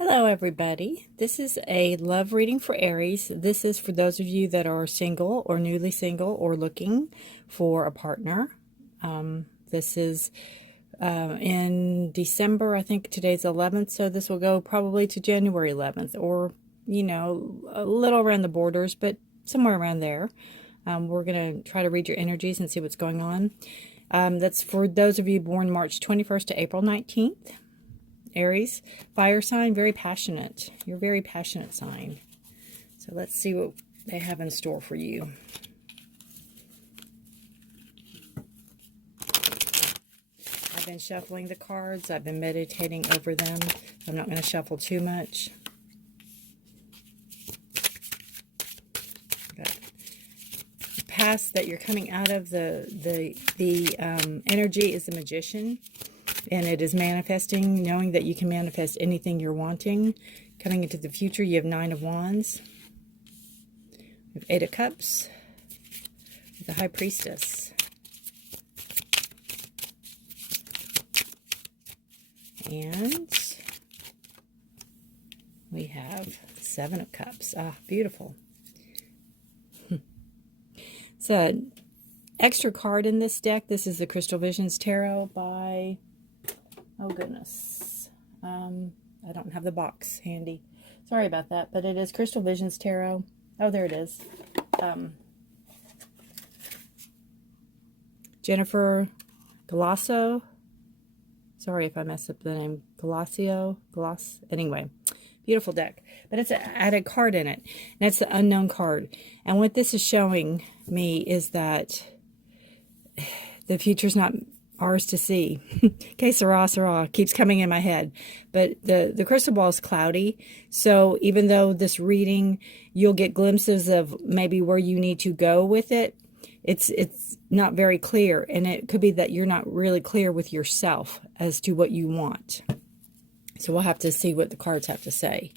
Hello everybody, this is a love reading for Aries. This is for those of you that are single or newly single or looking for a partner. This is in December. I think today's 11th, so this will go probably to January 11th, or a little around the borders, but somewhere around there. We're going to try to read your energies and see what's going on. That's for those of you born March 21st to April 19th. Aries, fire sign, very passionate. You're a very passionate sign. So let's see what they have in store for you. I've been shuffling the cards. I've been meditating over them. I'm not going to shuffle too much. But the past that you're coming out of, the energy is the Magician. And it is manifesting, knowing that you can manifest anything you're wanting. Coming into the future, you have Nine of Wands. You have Eight of Cups. The High Priestess. And we have Seven of Cups. Ah, beautiful. It's an extra card in this deck. This is the Crystal Visions Tarot by... oh goodness, I don't have the box handy. Sorry about that, but it is Crystal Visions Tarot. Oh, there it is. Jennifer Galasso. Sorry if I messed up the name. Anyway, beautiful deck. But it's had a card in it, and it's the Unknown card. And what this is showing me is that the future's not ours to see. Que sera, keeps coming in my head. But the crystal ball is cloudy. So even though this reading, you'll get glimpses of maybe where you need to go with it, it's not very clear. And it could be that you're not really clear with yourself as to what you want. So we'll have to see what the cards have to say.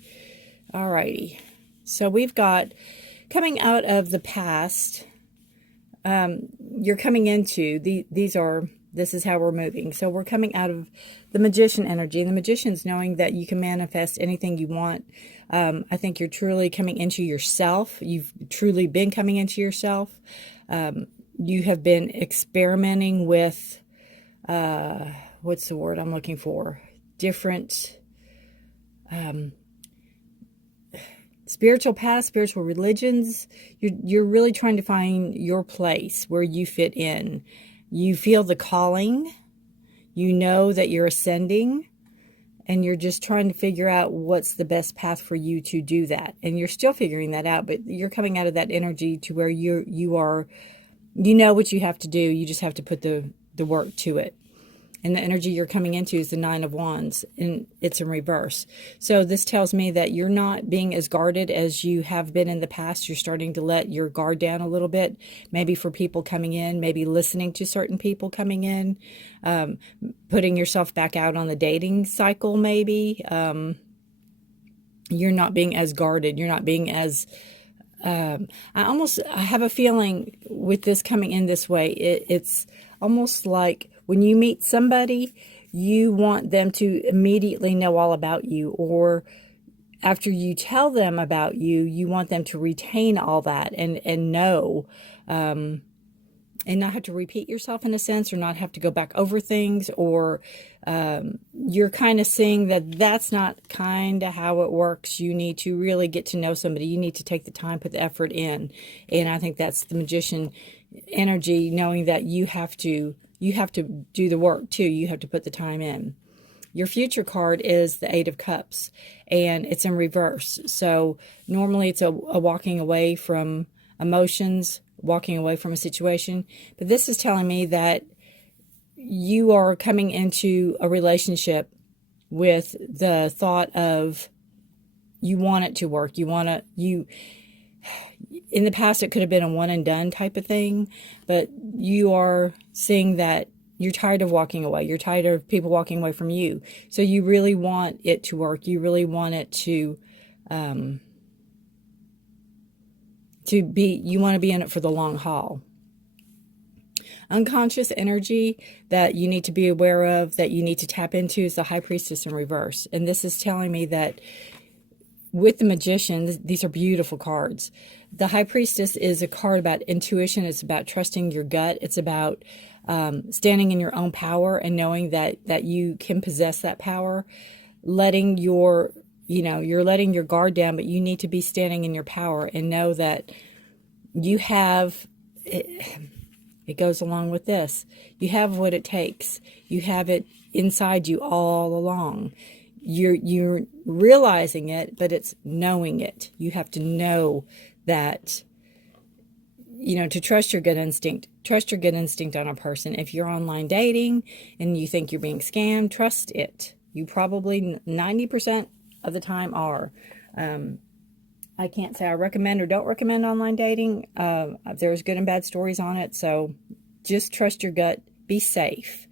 Alrighty. So we've got coming out of the past. You're coming into, this is how we're moving. So we're coming out of the Magician energy. The Magician's knowing that you can manifest anything you want. I think you're truly coming into yourself. You've truly been coming into yourself. You have been experimenting with, what's the word I'm looking for? Different spiritual paths, spiritual religions. You're really trying to find your place where you fit in. You feel the calling, you know that you're ascending, and you're just trying to figure out what's the best path for you to do that. And you're still figuring that out, but you're coming out of that energy to where you know what you have to do. You just have to put the work to it. And the energy you're coming into is the Nine of Wands, and it's in reverse. So this tells me that you're not being as guarded as you have been in the past. You're starting to let your guard down a little bit, maybe for people coming in, maybe listening to certain people coming in, putting yourself back out on the dating cycle maybe. You're not being as guarded. You're not being as... I have a feeling with this coming in this way, it's almost like when you meet somebody, you want them to immediately know all about you, or after you tell them about you, you want them to retain all that and know, and not have to repeat yourself in a sense, or not have to go back over things, or you're kind of seeing that that's not kind of how it works. You need to really get to know somebody. You need to take the time, put the effort in. And I think that's the Magician energy, knowing that you have to do the work too. You have to put the time in. Your future card is the Eight of Cups, and it's in reverse. So normally it's a walking away from emotions, walking away from a situation. But this is telling me that you are coming into a relationship with the thought of you want it to work. In the past, it could have been a one and done type of thing, but you are seeing that you're tired of walking away. You're tired of people walking away from you. So you really want it to work. You really want it to be, you want to be in it for the long haul. unconscious energy that you need to be aware of, that you need to tap into, is the High Priestess in reverse. And this is telling me that with the Magician, these are beautiful cards. The High Priestess is a card about intuition. It's about trusting your gut. It's about standing in your own power and knowing that you can possess that power. Letting your, you're letting your guard down, but you need to be standing in your power and know that you have, it goes along with this. You have what it takes. You have it inside you all along. You're realizing it, but it's knowing it. You have to know that, to trust your gut instinct. Trust your gut instinct on a person. If you're online dating and you think you're being scammed, trust it. You probably 90% of the time are. I can't say I recommend or don't recommend online dating. There's good and bad stories on it. So just trust your gut. Be safe.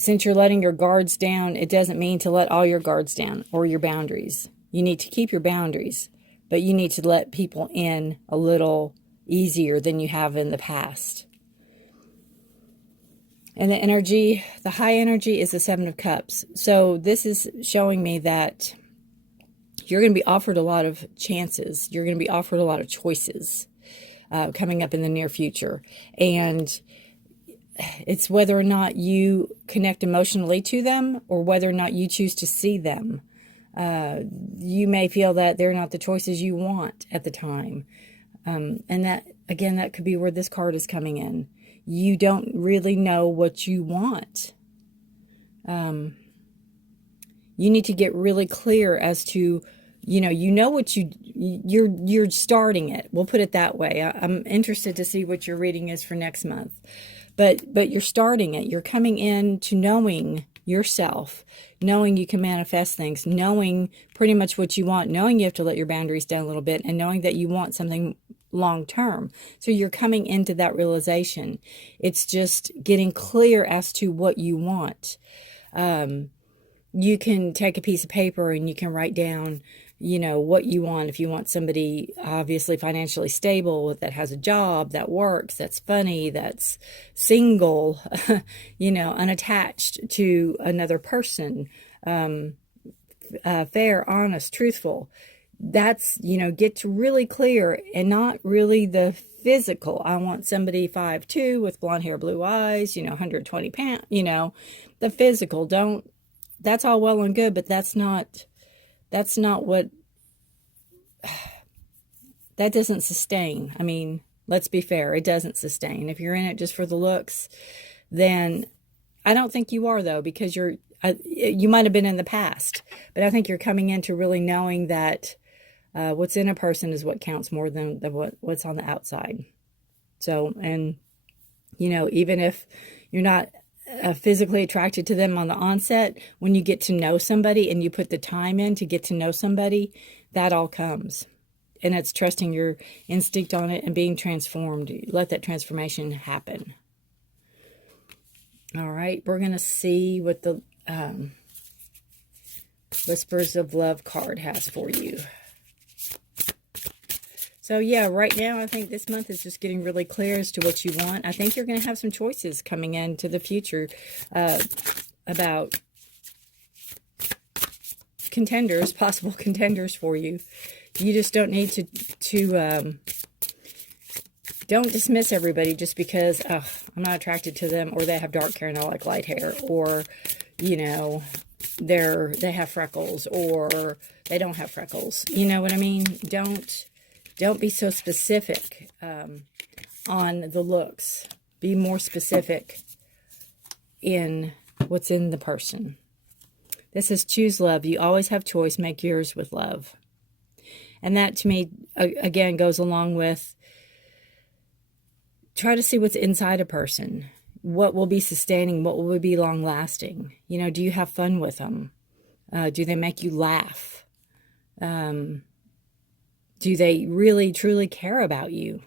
Since you're letting your guards down, it doesn't mean to let all your guards down or your boundaries. You need to keep your boundaries, but you need to let people in a little easier than you have in the past. And the energy, the high energy, is the Seven of Cups. So this is showing me that you're going to be offered a lot of chances. You're going to be offered a lot of choices coming up in the near future. And it's whether or not you connect emotionally to them or whether or not you choose to see them. You may feel that they're not the choices you want at the time. And that, again, that could be where this card is coming in. You don't really know what you want. You need to get really clear as to, what you're starting it. We'll put it that way. I'm interested to see what your reading is for next month. But you're starting it. You're coming in to knowing yourself, knowing you can manifest things, knowing pretty much what you want, knowing you have to let your boundaries down a little bit, and knowing that you want something long term. So you're coming into that realization. It's just getting clear as to what you want. You can take a piece of paper and you can write down, what you want. If you want somebody obviously financially stable, that has a job, that works, that's funny, that's single, unattached to another person, fair, honest, truthful. That's, get really clear and not really the physical. I want somebody 5'2" with blonde hair, blue eyes, 120 pounds, the physical. That's all well and good, but that's not what, that doesn't sustain. I mean, let's be fair. It doesn't sustain. If you're in it just for the looks, then I don't think you are, though, because you might have been in the past, but I think you're coming into really knowing that what's in a person is what counts more than what's on the outside. So, and, even if you're not physically attracted to them on the onset, when you get to know somebody and you put the time in to get to know somebody, that all comes. And it's trusting your instinct on it and being transformed. Let that transformation happen. All right, we're going to see what the Whispers of Love card has for you. So yeah, right now I think this month is just getting really clear as to what you want. I think you're going to have some choices coming into the future about contenders, possible contenders for you. You just don't need to don't dismiss everybody just because I'm not attracted to them, or they have dark hair and I like light hair, or they have freckles, or they don't have freckles. You know what I mean? Don't be so specific on the looks. Be more specific in what's in the person. This is choose love. You always have choice. Make yours with love. And that, to me, again, goes along with try to see what's inside a person. What will be sustaining? What will be long-lasting? Do you have fun with them? Do they make you laugh? Do they really, truly care about you?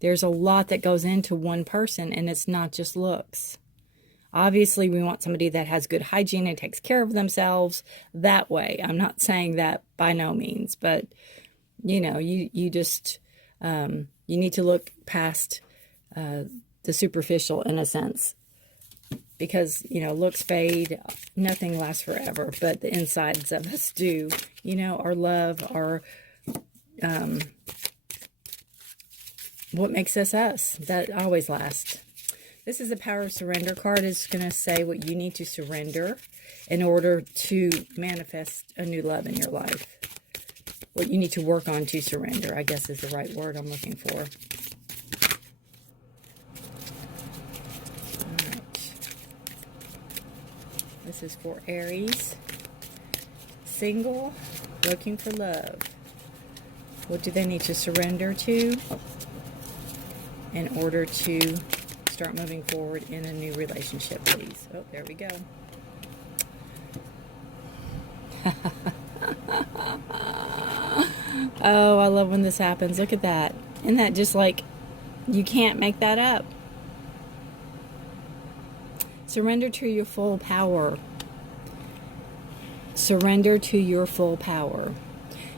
There's a lot that goes into one person, and it's not just looks. Obviously, we want somebody that has good hygiene and takes care of themselves that way. I'm not saying that by no means, but, you just, you You need to look past the superficial in a sense. Because, you know, looks fade, nothing lasts forever, but the insides of us do. You know, our love, our, what makes us us, that always lasts. This is the Power of Surrender card. It's going to say what you need to surrender in order to manifest a new love in your life. What you need to work on to surrender, I guess is the right word I'm looking for. This is for Aries, single, looking for love. What do they need to surrender to in order to start moving forward in a new relationship, please? Oh, there we go. Oh, I love when this happens. Look at that. Isn't that just like, you can't make that up. Surrender to your full power. Surrender to your full power.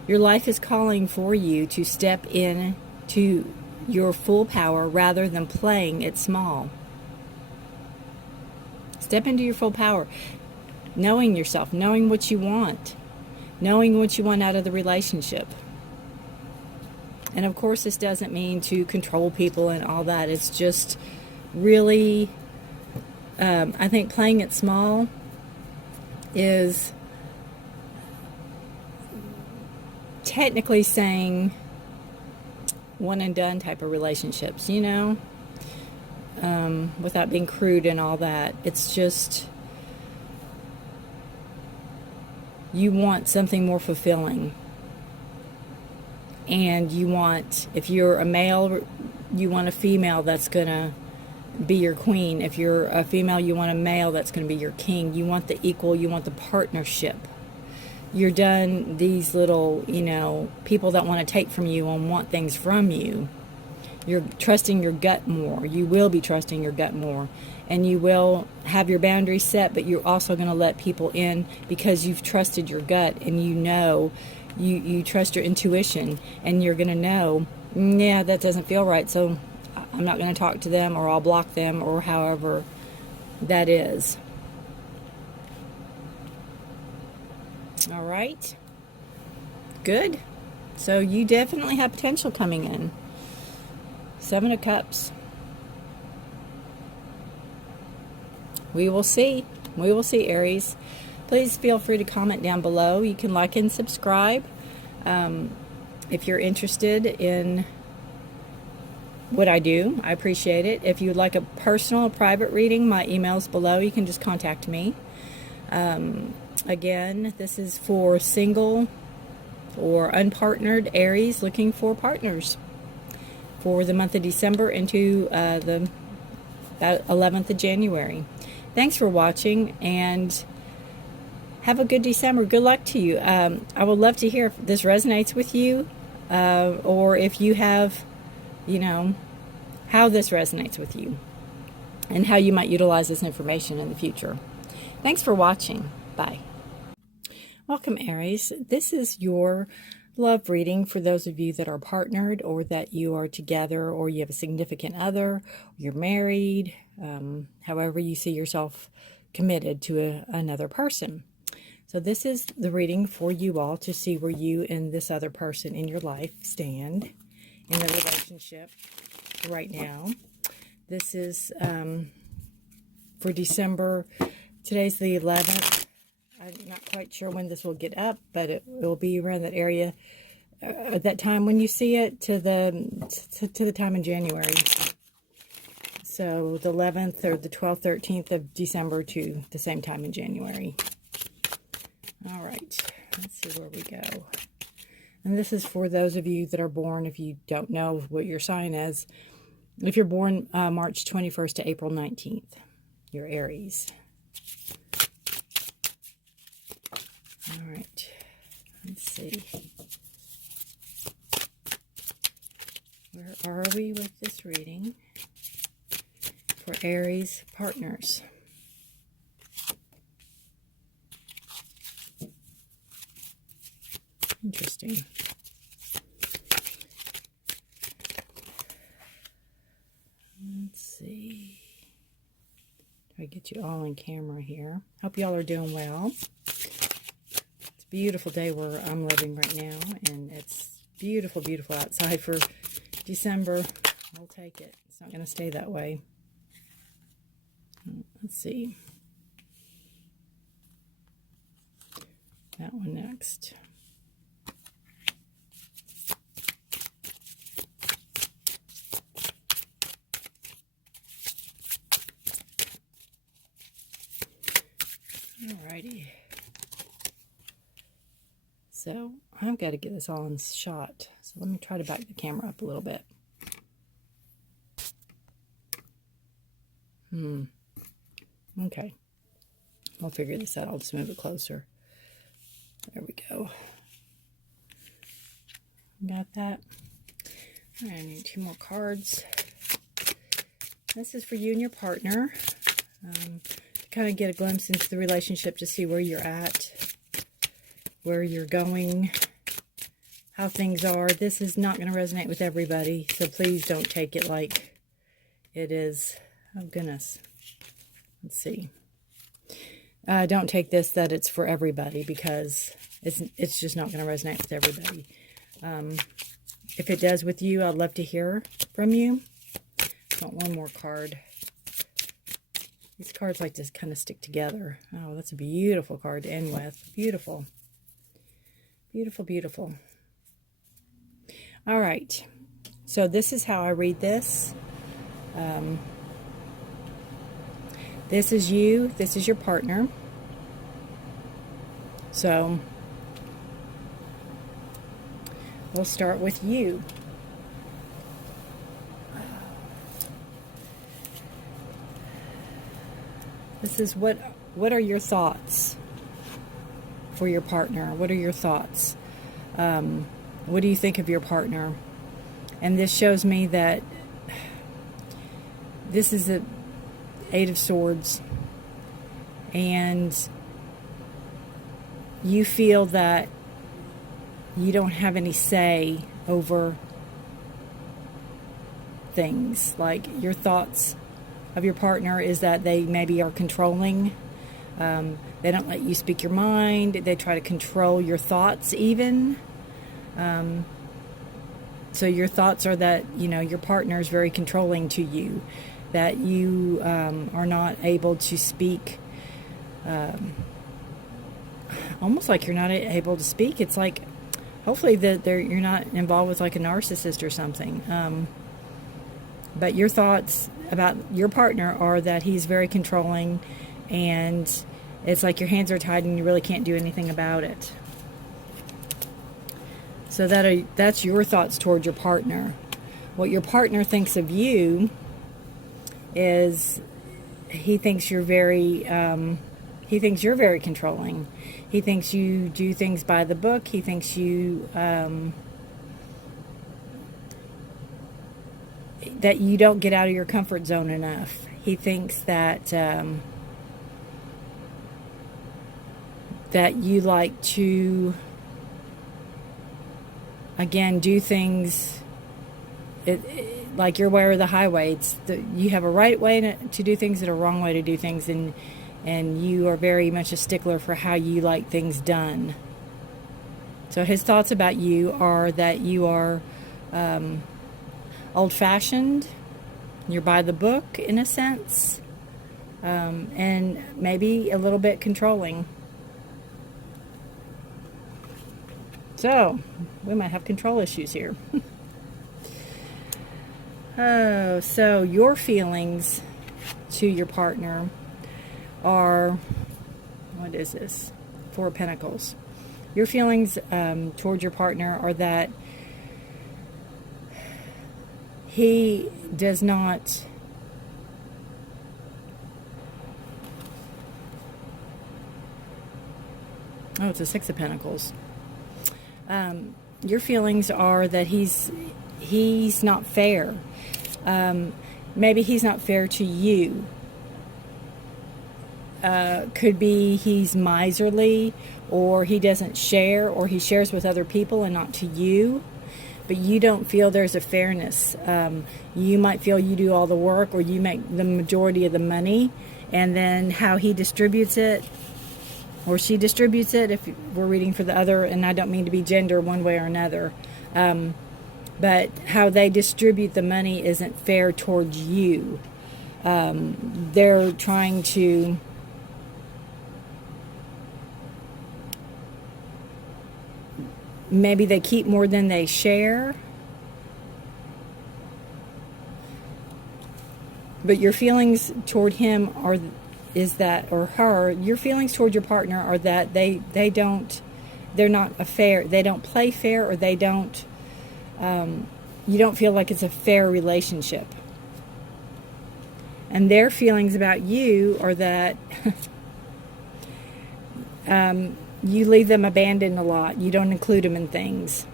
Your life is calling for you to step in to your full power rather than playing it small. Step into your full power. Knowing yourself, knowing what you want. Knowing what you want out of the relationship. And of course, this doesn't mean to control people and all that. It's just really... I think playing it small is technically saying one and done type of relationships, you know, without being crude and all that. It's just, you want something more fulfilling. And you want, if you're a male, you want a female that's going to be your queen. If you're a female, you want a male that's going to be your king. You want the equal, you want the partnership. You're done these little, you know, people that want to take from you and want things from you. You're trusting your gut more. You will be trusting your gut more. And you will have your boundaries set, but you're also going to let people in because you've trusted your gut and you know, you trust your intuition and you're going to know, yeah, that doesn't feel right, so I'm not going to talk to them, or I'll block them, or however that is. All right. Good. So you definitely have potential coming in. 7 of Cups. We will see. We will see, Aries. Please feel free to comment down below. You can like and subscribe if you're interested in what I do. I appreciate it. If you would like a personal, private reading, my email's below. You can just contact me. Again, this is for single or unpartnered Aries looking for partners for the month of December into the 11th of January. Thanks for watching, and have a good December. Good luck to you. I would love to hear if this resonates with you, or if you have, you know, how this resonates with you and how you might utilize this information in the future. Thanks for watching. Bye. Welcome, Aries. This is your love reading for those of you that are partnered, or that you are together, or you have a significant other, or you're married, however you see yourself committed to another person. So this is the reading for you all to see where you and this other person in your life stand in the relationship right now. This is for December. Today's the 11th. I'm not quite sure when this will get up, but it will be around that area at that time when you see it to the time in January. So the 11th or the 12th, 13th of December to the same time in January. All right, let's see where we go. And this is for those of you that are born, if you don't know what your sign is, if you're born March 21st to April 19th, you're Aries. All right, let's see. Where are we with this reading for Aries partners? Interesting. you all on camera here. Hope y'all are doing well. It's a beautiful day where I'm living right now, and it's beautiful, beautiful outside for December. I'll take it. It's not going to stay that way. Let's see. That one next. Alrighty. So I've got to get this all in shot. So let me try to back the camera up a little bit. Okay. I'll figure this out. I'll just move it closer. There we go. Got that. All right, I need 2 more cards. This is for you and your partner. Kind of get a glimpse into the relationship to see where you're at, where you're going, how things are. This is not going to resonate with everybody, so please don't take it like it is. Oh, goodness. Let's see. Don't take this that it's for everybody, because it's just not going to resonate with everybody. If it does with you, I'd love to hear from you. I want one more card. These cards like to kind of stick together. Oh, that's a beautiful card to end with. Beautiful. Beautiful, beautiful. All right. So this is how I read this. This is you. This is your partner. So we'll start with you. This is what are your thoughts for your partner? What are your thoughts? What do you think of your partner? And this shows me that this is the 8 of Swords, and you feel that you don't have any say over things. Like, your thoughts of your partner is that they maybe are controlling. They don't let you speak your mind. They try to control your thoughts even. So your thoughts are that, your partner is very controlling to you, that you are not able to speak, almost like you're not able to speak. It's like, hopefully that you're not involved with like a narcissist or something. But your thoughts about your partner are that he's very controlling, and it's like your hands are tied and you really can't do anything about it. So that's your thoughts toward your partner. What your partner thinks of you is he thinks you're very controlling. He thinks you do things by the book. He thinks you that you don't get out of your comfort zone enough. He thinks that that you like to, again, do things like your way or the highway. You have a right way to do things and a wrong way to do things, and you are very much a stickler for how you like things done. So his thoughts about you are that you are old-fashioned, you're by the book in a sense, and maybe a little bit controlling. So we might have control issues here. Oh, so your feelings to your partner are, what is this? 4 of Pentacles. Your feelings toward your partner are that he does not it's a 6 of Pentacles. Your feelings are that he's not fair. Maybe he's not fair to you. Could be he's miserly, or he doesn't share, or he shares with other people and not to you. But you don't feel there's a fairness. You might feel you do all the work, or you make the majority of the money, and then how he distributes it, or she distributes it, if we're reading for the other, and I don't mean to be gender one way or another, but how they distribute the money isn't fair towards you. They're trying to maybe they keep more than they share. But your feelings toward him is that, or her, your feelings toward your partner are that they're not a fair, they don't play fair, or they don't, you don't feel like it's a fair relationship. And their feelings about you are that you leave them abandoned a lot. You don't include them in things.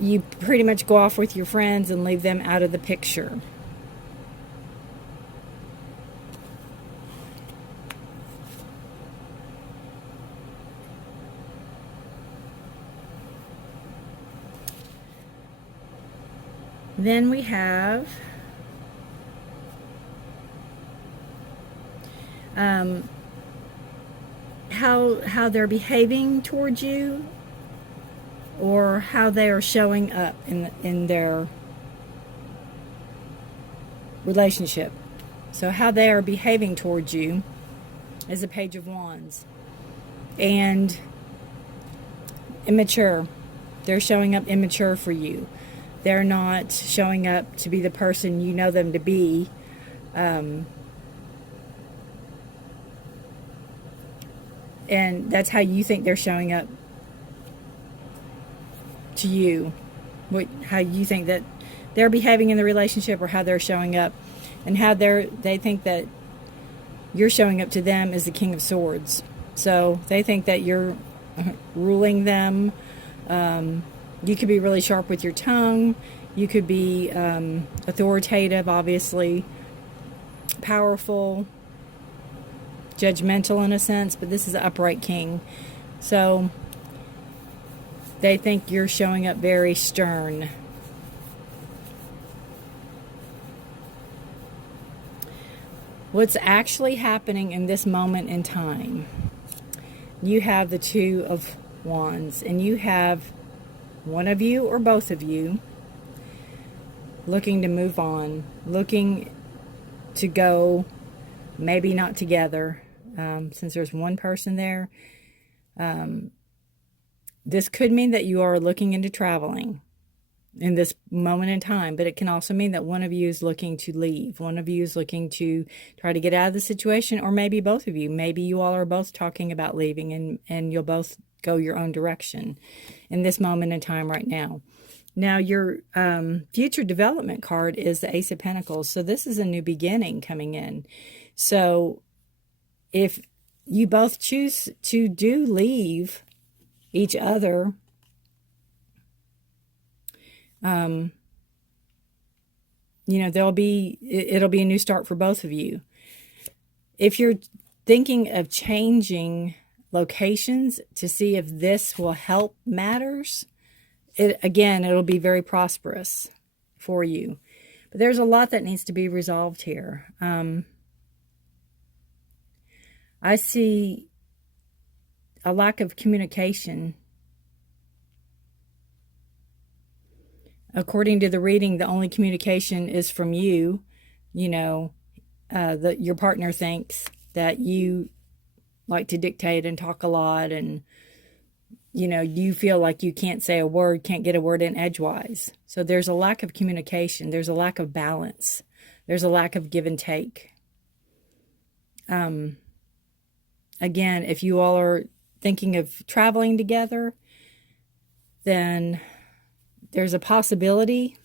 You pretty much go off with your friends and leave them out of the picture. Then we have how they're behaving towards you, or how they are showing up in their relationship. So how they are behaving towards you is a Page of Wands. And immature. They're showing up immature for you. They're not showing up to be the person you know them to be. And that's how you think they're showing up to you. How you think that they're behaving in the relationship, or how they're showing up, and how they think that you're showing up to them as the King of Swords. So they think that you're ruling them. You could be really sharp with your tongue. You could be authoritative, obviously, powerful, judgmental in a sense, but this is an upright king. So they think you're showing up very stern. What's actually happening in this moment in time? You have the Two of Wands, and you have one of you or both of you looking to move on, looking to go, maybe not together, since there's one person there. This could mean that you are looking into traveling in this moment in time, but it can also mean that one of you is looking to leave. One of you is looking to try to get out of the situation, or maybe both of you. Maybe you all are both talking about leaving, and you'll both go your own direction in this moment in time right now. Now, your future development card is the Ace of Pentacles. So this is a new beginning coming in. So if you both choose to leave each other, you know, it'll be a new start for both of you. If you're thinking of changing locations to see if this will help matters, it'll be very prosperous for you. But there's a lot that needs to be resolved here. I see a lack of communication. According to the reading, the only communication is from you. You know, your partner thinks that you like to dictate and talk a lot, and you know, you feel like you can't say a word, can't get a word in edgewise. So there's a lack of communication. There's a lack of balance. There's a lack of give and take. Again, if you all are thinking of traveling together, then there's a possibility,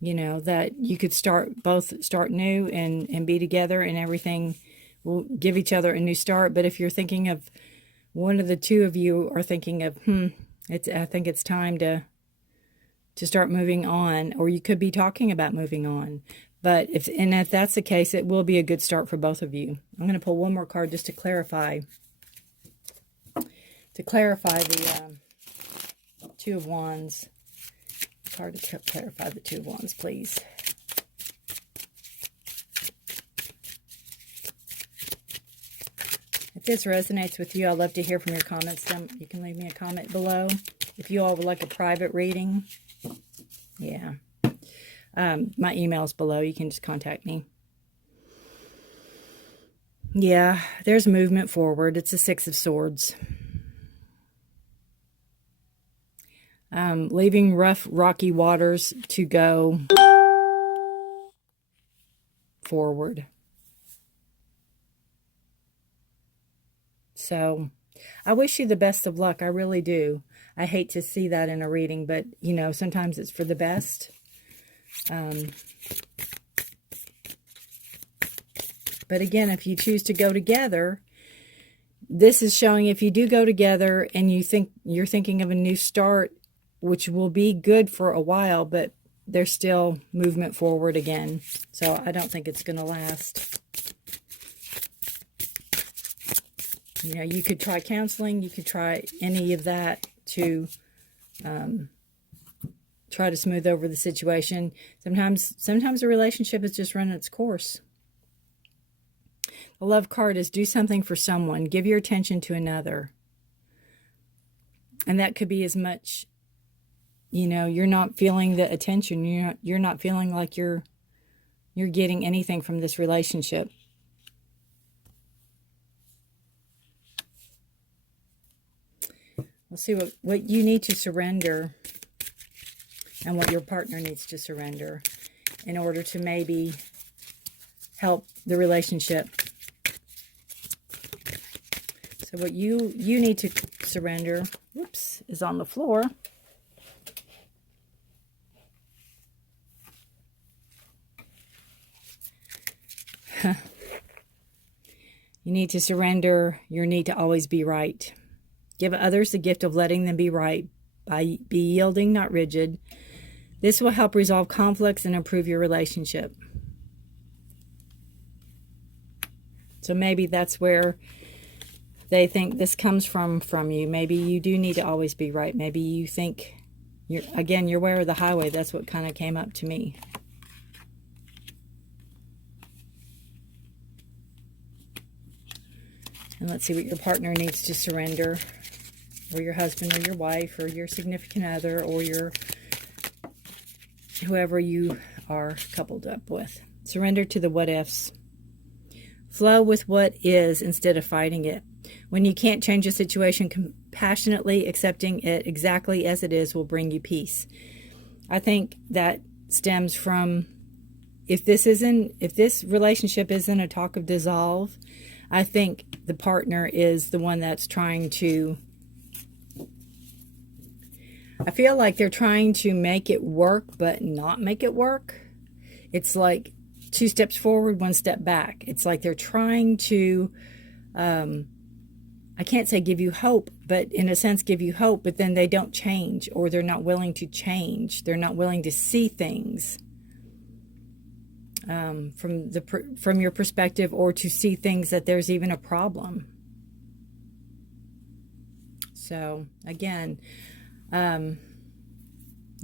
you know, that you could both start new and be together, and everything will give each other a new start. But if you're thinking of, one of the two of you are thinking of, I think it's time to start moving on, or you could be talking about moving on. But if that's the case, it will be a good start for both of you. I'm going to pull one more card just to clarify. The Two of Wands. card to clarify the Two of Wands, please. If this resonates with you, I'd love to hear from your comments. You can leave me a comment below. If you all would like a private reading, yeah. My email's below. You can just contact me. Yeah, there's movement forward. It's a Six of Swords. Leaving rough, rocky waters to go forward. So, I wish you the best of luck. I really do. I hate to see that in a reading, but, you know, sometimes it's for the best. But again, if you choose to go together, this is showing if you do go together and you're thinking of a new start, which will be good for a while, but there's still movement forward again. So I don't think it's going to last. You know, you could try counseling. You could try any of that to try to smooth over the situation. Sometimes a relationship is just running its course. The Love card is do something for someone. Give your attention to another. And that could be as much, you know, you're not feeling the attention. You're not feeling like you're getting anything from this relationship. We'll see what you need to surrender and what your partner needs to surrender in order to maybe help the relationship. So what you need to surrender, whoops, is on the floor. You need to surrender your need to always be right. Give others the gift of letting them be right. Be yielding, not rigid. This will help resolve conflicts and improve your relationship. So maybe that's where they think this comes from you. Maybe you do need to always be right. Maybe you think, you're aware of the highway. That's what kind of came up to me. And let's see what your partner needs to surrender. Or your husband or your wife or your significant other or your whoever you are coupled up with. Surrender to the what ifs. Flow with what is instead of fighting it. When you can't change a situation, compassionately accepting it exactly as it is will bring you peace. I think that stems from if this relationship isn't a talk of dissolve, I think the partner is the one that's trying to, I feel like they're trying to make it work, but not make it work. It's like 2 steps forward, 1 step back. It's like they're trying to, I can't say give you hope, but in a sense give you hope, but then they don't change, or they're not willing to change. They're not willing to see things from your perspective, or to see things that there's even a problem. So again, you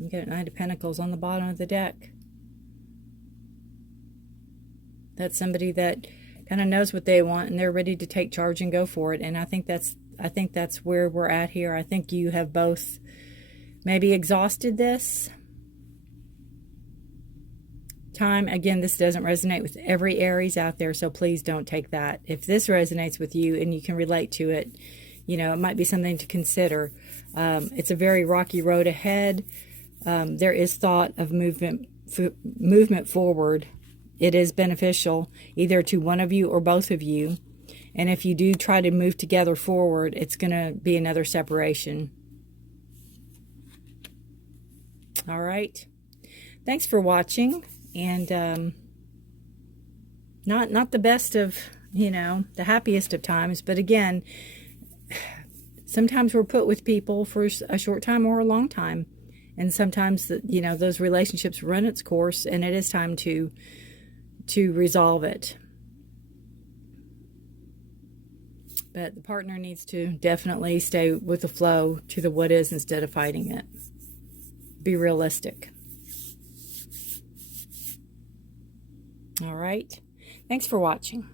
get 9 of Pentacles on the bottom of the deck. That's somebody that kind of knows what they want and they're ready to take charge and go for it. And I think that's where we're at here. I think you have both maybe exhausted this time. Again, this doesn't resonate with every Aries out there, so please don't take that. If this resonates with you and you can relate to it, you know, it might be something to consider. It's a very rocky road ahead. There is thought of movement forward. It is beneficial either to one of you or both of you. And if you do try to move together forward, it's going to be another separation. All right. Thanks for watching. And not the best of, you know, the happiest of times. But again, sometimes we're put with people for a short time or a long time. And sometimes, you know, those relationships run its course and it is time to resolve it. But the partner needs to definitely stay with the flow to the what is instead of fighting it. be realistic. All right. Thanks for watching.